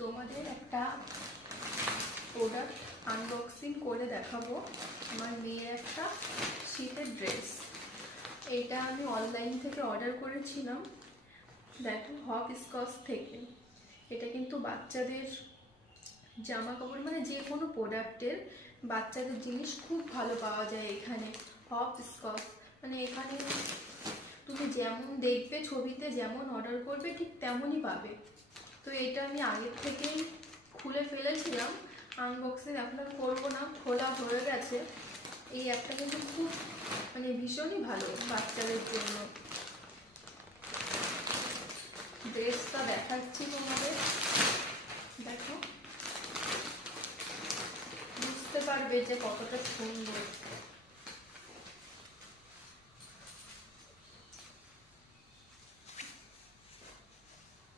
তোমাদের একটা product unboxing করে দেখাবো। আমার মেয়ের একটা শীতের ড্রেস, এটা আমি অনলাইন থেকে অর্ডার করেছিলাম, দেখো হপস্কচ থেকে। এটা কিন্তু বাচ্চাদের জামা কাপড় মানে যে কোনো প্রোডাক্টের বাচ্চাদের জিনিস খুব ভালো পাওয়া যায় এখানে। হপস্কচ মানে এখানে তুমি যেমন দেখবে ছবিতে, যেমন অর্ডার করবে ঠিক তেমনই পাবে। তো এটা আমি আগের থেকেই খুলে ফেলেছিলাম, আনবক্সিং এখন আর করবো না, খোলা হয়ে গেছে। এই অ্যাপটা কিন্তু খুব মানে ভীষণই ভালো বাচ্চাদের জন্য। ড্রেসটা দেখাচ্ছি তোমাদের, দেখো বুঝতে পারবে যে কতটা সুন্দর।